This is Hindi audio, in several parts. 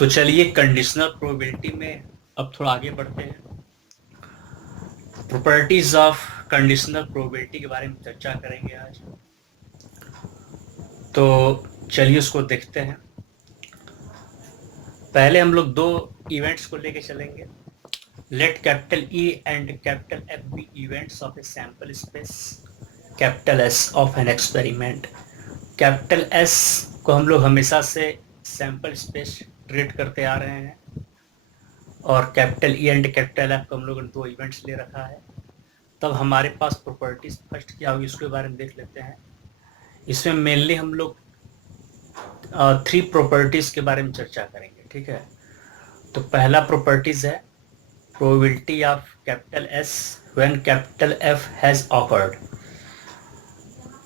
तो चलिए कंडीशनल प्रोबेबिलिटी में अब थोड़ा आगे बढ़ते हैं। प्रॉपर्टीज ऑफ कंडीशनल प्रोबेबिलिटी के बारे में चर्चा करेंगे आज। तो चलिए उसको देखते हैं। पहले हम लोग दो इवेंट्स को लेके चलेंगे। Let capital E and capital F be events of a sample space capital S of an experiment. Capital S को हम लोग हमेशा से सैंपल स्पेस ट्रीट करते आ रहे हैं और capital E and capital F को हम लोगों ने दो इवेंट्स ले रखा है। तब हमारे पास प्रॉपर्टीज फर्स्ट क्या होगी उसके बारे में देख लेते हैं। इसमें मेनली हम लोग थ्री प्रॉपर्टीज के बारे में चर्चा करेंगे, ठीक है। तो पहला प्रॉपर्टीज है probability of capital S when capital F has occurred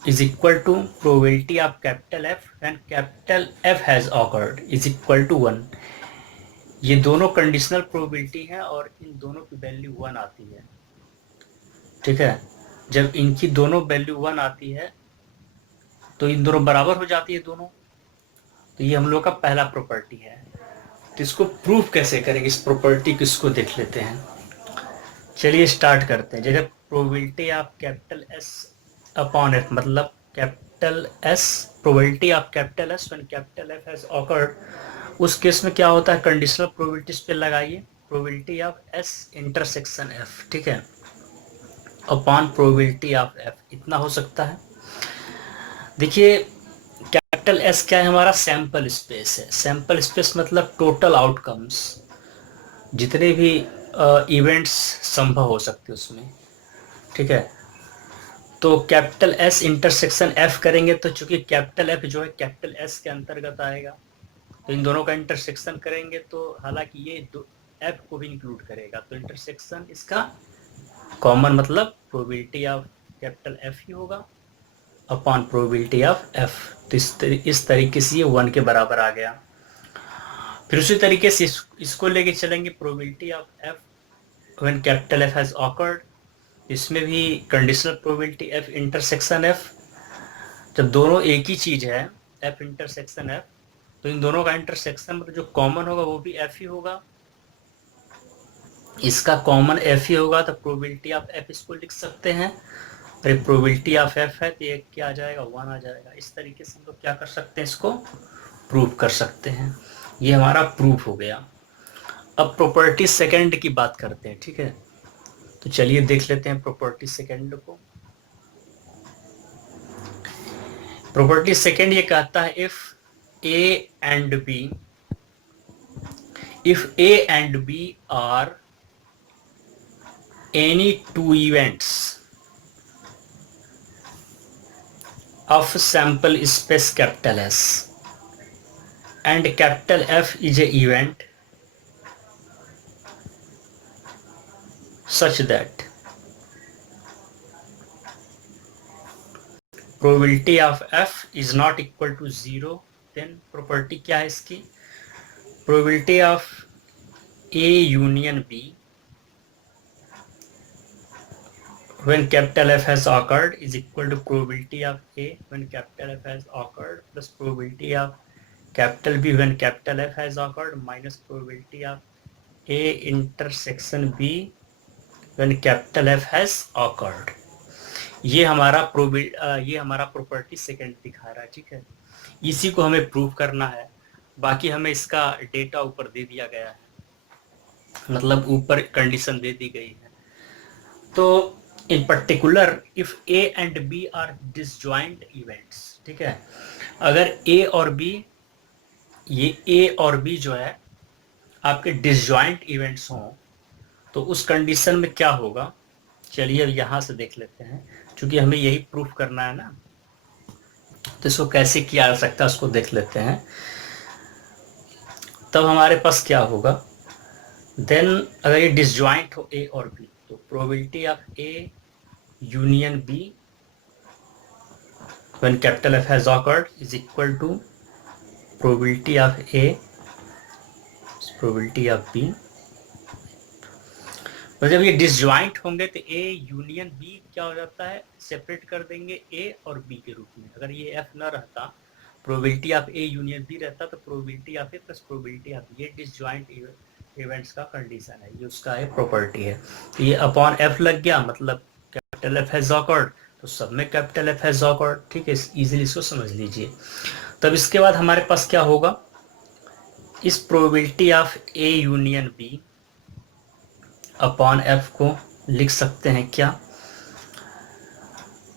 is equal to probability of capital F when capital F has occurred is equal to 1। ये दोनों कंडीशनल प्रोबेबिलिटी है और इन दोनों की वैल्यू 1 आती है, ठीक है। जब इनकी दोनों वैल्यू 1 आती है तो इन दोनों बराबर हो जाती है दोनों। तो ये हम लोग का पहला प्रॉपर्टी है। तो इसको प्रूफ कैसे करेंगे, इस प्रॉपर्टी को इसको देख लेते हैं। चलिए स्टार्ट करते हैं। जैसे probability of capital S upon F, मतलब capital S probability of capital S when capital F has occurred, उस केस में क्या होता है, कंडीशनल प्रोबेबिलिटीज पे लगाइए probability of S intersection F, ठीक है, अपॉन प्रोबेबिलिटी ऑफ एफ। इतना हो सकता है। देखिए कैपिटल एस क्या है, हमारा सैंपल स्पेस है। सैंपल स्पेस मतलब टोटल आउटकम्स, जितने भी इवेंट्स संभव हो सकते हैं उसमें, ठीक है। तो कैपिटल एस इंटरसेक्शन एफ करेंगे तो चूंकि कैपिटल एफ जो है कैपिटल एस के अंतर्गत आएगा, तो इन दोनों का इंटरसेक्शन करेंगे तो हालांकि ये एफ को भी इंक्लूड करेगा, तो इंटरसेक्शन इसका कॉमन मतलब प्रोबेबिलिटी ऑफ कैपिटल एफ ही होगा अपॉन प्रोबेबिलिटी ऑफ एफ। तो इस तरीके से ये 1 के बराबर आ गया। फिर उसी तरीके से इसको लेके चलेंगे probability of F when capital F has awkward. इसमें भी conditional probability F intersection F. जब दोनों एक ही चीज है एफ इंटरसेक्शन एफ, तो इन दोनों का इंटरसेक्शन मतलब जो कॉमन होगा वो भी एफ ही होगा, इसका कॉमन एफ ही होगा। तो प्रोबेबिलिटी ऑफ एफ इसको लिख सकते हैं। अरे प्रोबेबिलिटी ऑफ एफ है तो ये क्या आ जाएगा, 1 आ जाएगा। इस तरीके से हम लोग क्या कर सकते हैं, इसको प्रूव कर सकते हैं। ये हमारा प्रूफ हो गया। अब प्रॉपर्टी सेकंड की बात करते हैं, ठीक है। तो चलिए देख लेते हैं प्रॉपर्टी सेकंड को। प्रॉपर्टी सेकंड ये कहता है if A and B are any two events of sample space capital S and capital F is a event such that probability of F is not equal to 0, then property क्या है इसकी, probability of A union B when capital F has occurred is equal to probability of A when capital F has occurred plus probability of capital B when capital F has occurred minus probability of A intersection B when capital F has occurred। ये हमारा प्रॉपर्टी सेकंड दिखा रहा है, ठीक है। इसी को हमें प्रूव करना है। बाकी हमें इसका डेटा ऊपर दे दिया गया है, मतलब ऊपर कंडीशन दे दी गई है। तो in particular if A and B are disjoint events, ठीक है। अगर ए और बी, ये ए और बी जो है आपके डिसजॉइंट इवेंट्स हों, तो उस कंडीशन में क्या होगा, चलिए अब यहां से देख लेते हैं। क्योंकि हमें यही प्रूफ करना है ना, तो इसको कैसे किया जा सकता है उसको देख लेते हैं। तब हमारे पास क्या होगा, देन अगर ये डिसजॉइंट हो ए और बी, तो probability of A union B when capital F has occurred is equal to probability of A probability of B। तो जब ये डिसजॉइंट होंगे तो ए यूनियन बी क्या हो जाता है, सेपरेट कर देंगे ए और बी के रूप में। अगर ये एफ ना रहता probability of A union B रहता तो probability of A plus probability of ये डिसजॉइंट इवेंट्स का कंडीशन है, ये उसका एक प्रॉपर्टी है। तो ये अपॉन एफ लग गया, मतलब कैपिटल एफ हैज ऑकर्ड, तो सब में कैपिटल एफ हैज ऑकर्ड। ठीक है, इजीली इसको समझ लीजिए। तब इसके बाद हमारे पास क्या होगा, इस probability of A union B upon F को लिख सकते हैं क्या,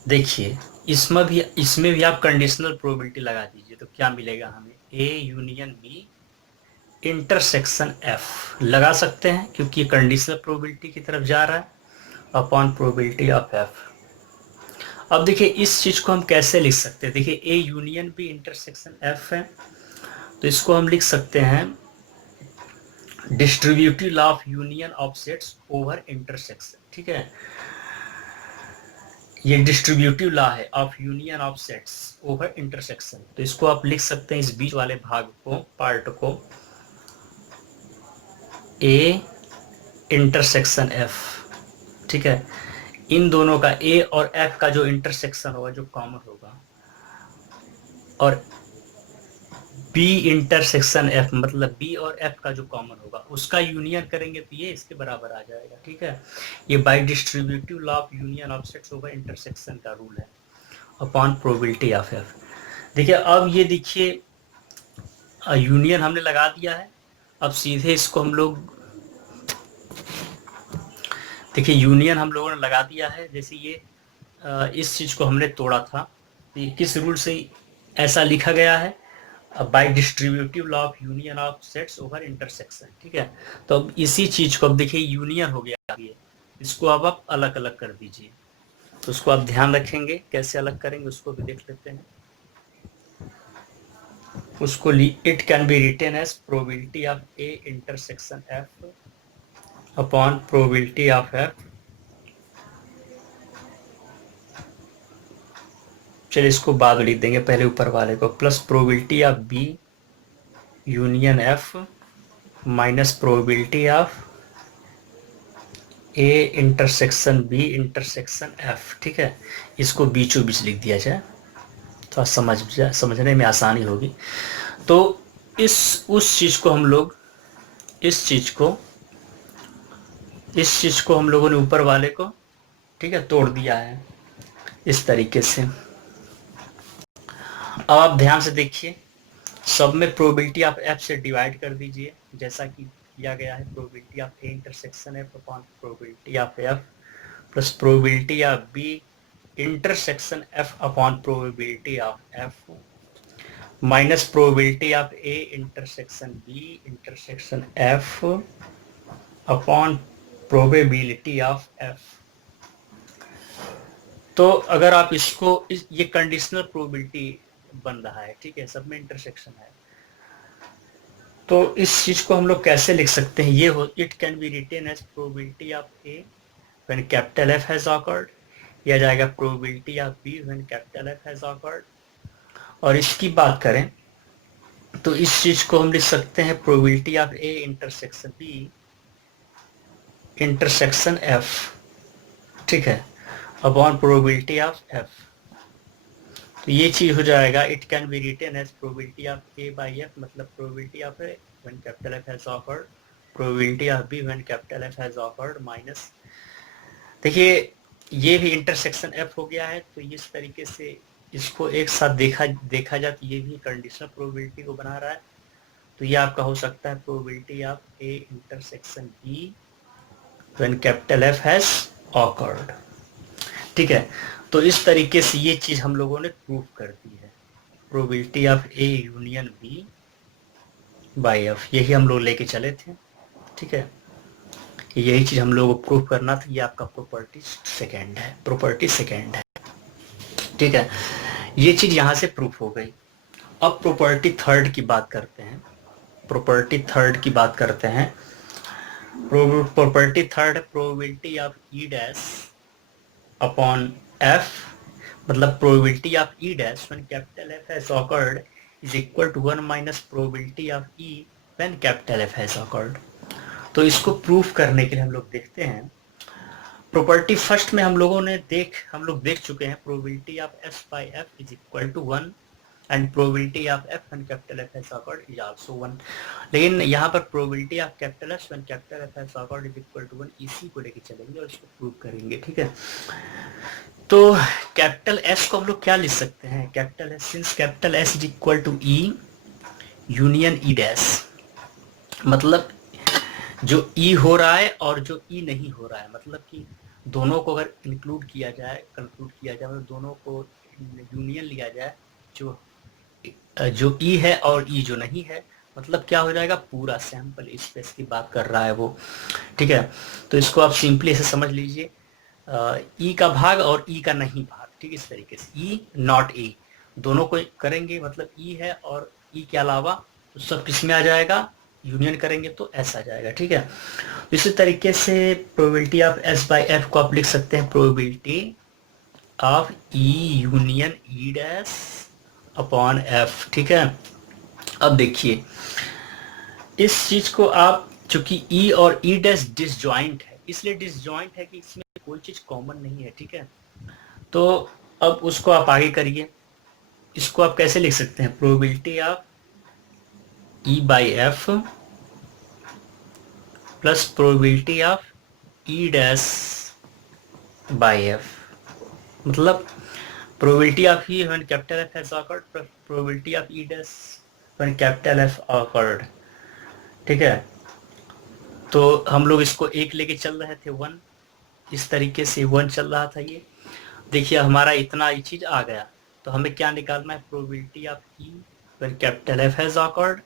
देखिए इसमें भी आप कंडीशनल प्रोबेबिलिटी लगा दीजिए तो क्या मिलेगा हमें, A union B intersection F लगा सकते हैं क्योंकि ये कंडीशनल प्रोबेबिलिटी की तरफ जा रहा है, अपॉन प्रोबेबिलिटी ऑफ एफ। अब देखिए इस चीज को हम कैसे लिख सकते हैं, देखिए A union B intersection F है, तो इसको हम लिख सकते हैं distributive law of union of sets over intersection. ठीक है, ये डिस्ट्रीब्यूटिव लॉ है of union of sets over intersection, तो इसको आप लिख सकते हैं इस बीच वाले भाग को, पार्ट को, ए इंटरसेक्शन एफ। ठीक है, इन दोनों का ए और एफ का जो इंटरसेक्शन होगा, जो कॉमन होगा, और बी इंटरसेक्शन एफ मतलब बी और एफ का जो कॉमन होगा उसका यूनियन करेंगे तो ये इसके बराबर आ जाएगा। ठीक है, ये bye distributive law of union of sets over intersection का रूल है अपॉन प्रोबेबिलिटी ऑफ एफ। देखिए अब ये देखिए यूनियन हमने लगा दिया है, अब सीधे इसको हम लोग देखिए यूनियन हम लोगों ने लगा दिया है, जैसे ये इस चीज को हमने तोड़ा था, तो ये किस रूल से ऐसा लिखा गया है, bye distributive law of union of sets over intersection. ठीक है, तो अब इसी चीज को, अब देखिए यूनियन हो गया, ये इसको अब आप अलग अलग कर दीजिए, तो उसको आप ध्यान रखेंगे कैसे अलग करेंगे उसको भी देख लेते हैं। उसको it can be written as probability of A intersection F upon probability of F, चलिए इसको बाद में लिख देंगे, पहले ऊपर वाले को, plus probability of B union F minus probability of A intersection B intersection F. ठीक है, इसको बीचों बीच लिख दिया जाए, थोड़ा समझने में आसानी होगी। तो उस चीज को हम लोग इस चीज को हम लोगों ने ऊपर वाले को, ठीक है, तोड़ दिया है इस तरीके से। अब आप ध्यान से देखिए, सब में प्रोबेबिलिटी ऑफ एफ से डिवाइड कर दीजिए जैसा कि किया गया है, probability of A intersection F upon probability of F plus probability of B intersection F upon probability of F minus probability of A intersection B intersection F upon probability of F. तो अगर आप इसको ये कंडीशनल प्रोबेबिलिटी बन रहा है, ठीक है, सब में इंटरसेक्शन है, तो इस चीज को हम लोग कैसे लिख सकते हैं, ये हो, it can be written as probability of A when capital F has occurred, या जाएगा probability of B when capital F has occurred. और इसकी बात करें तो इस चीज को हम लिख सकते हैं probability of A intersection B intersection F, ठीक है, अपॉन प्रोबेबिलिटी ऑफ एफ। तो ये चीज हो जाएगा, it can be written as probability of A by F मतलब probability of A when capital F has occurred, probability of B when capital F has occurred minus, देखिए ये भी इंटरसेक्शन एफ हो गया है, तो इस तरीके से इसको एक साथ देखा जाए तो ये भी कंडीशनल प्रोबेबिलिटी को बना रहा है, तो ये आपका हो सकता है probability of A intersection B when capital F has occurred. ठीक है, तो इस तरीके से ये चीज हम लोगों ने प्रूव कर दी है, probability of A union B by F, यही हम लोग लेके चले थे। ठीक है, यही चीज हम लोगों को प्रूव करना था, ये आपका प्रॉपर्टी सेकंड है। ठीक है, ये चीज यहां से प्रूफ हो गई। अब प्रॉपर्टी थर्ड की बात करते हैं, property third probability of E dash upon F मतलब probability of E dash when capital F has occurred is equal to 1 minus probability of E when capital F has occurred. तो इसको प्रूफ करने के लिए हम लोग देखते हैं, प्रॉपर्टी फर्स्ट में हम लोग देख चुके हैं, probability of F by F is equal to 1 and probability of F when capital F has occurred is also 1। लेकिन यहाँ पर probability of capital S when capital F has occurred is equal to 1, इसी को लेके चलेंगे और इसको प्रूव करेंगे, ठीक है। तो कैपिटल एस को हम लोग क्या लिख सकते हैं, capital S, since capital S is equal to E union E dash, मतलब जो ई हो रहा है और जो ई नहीं हो रहा है, मतलब कि दोनों को अगर इंक्लूड किया जाए, कंक्लूड किया जाए, मतलब दोनों को यूनियन लिया जाए, जो ई है और ई जो नहीं है, मतलब क्या हो जाएगा, पूरा सैंपल स्पेस की बात कर रहा है वो, ठीक है। तो इसको आप सिंपली ऐसे समझ लीजिए, ई का भाग और ई का नहीं भाग, ठीक, इस तरीके से ई नॉट ई, दोनों को करेंगे मतलब ई है और ई के अलावा तो सब किस में आ जाएगा, यूनियन करेंगे तो एस आ जाएगा, ठीक है। इसी तरीके से probability of S by F को आप लिख सकते हैं probability of E union E dash upon F, ठीक है। अब देखिए इस चीज को आप, चूंकि ई और ई डैश डिसजॉइंट है, इसलिए डिसजॉइंट है कि इसमें कोई चीज कॉमन नहीं है, ठीक है। तो अब उसको आप आगे करिए, इसको आप कैसे लिख सकते हैं, probability of E by F plus probability of E dash by F, मतलब probability of E when capital F has occurred plus probability of E dash when capital F occurred, ठीक है। तो हम लोग इसको एक लेके चल रहे थे 1, इस तरीके से 1 चल रहा था ये, देखिए हमारा इतना ये चीज आ गया, तो हमें क्या निकालना है, probability of E when capital F has occurred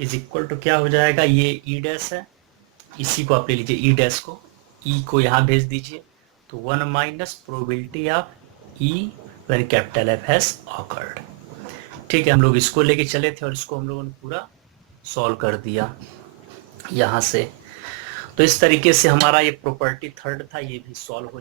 is equal to क्या हो जाएगा, ये ई डैश है, इसी को आप ले लीजिए ई डैश को, ई को यहाँ भेज दीजिए, तो 1 minus probability of E when capital F has occurred, ठीक है। हम लोग इसको लेके चले थे और इसको हम लोगों ने पूरा सॉल्व कर दिया यहाँ से। तो इस तरीके से हमारा ये प्रॉपर्टी थर्ड था, ये भी सॉल्व हो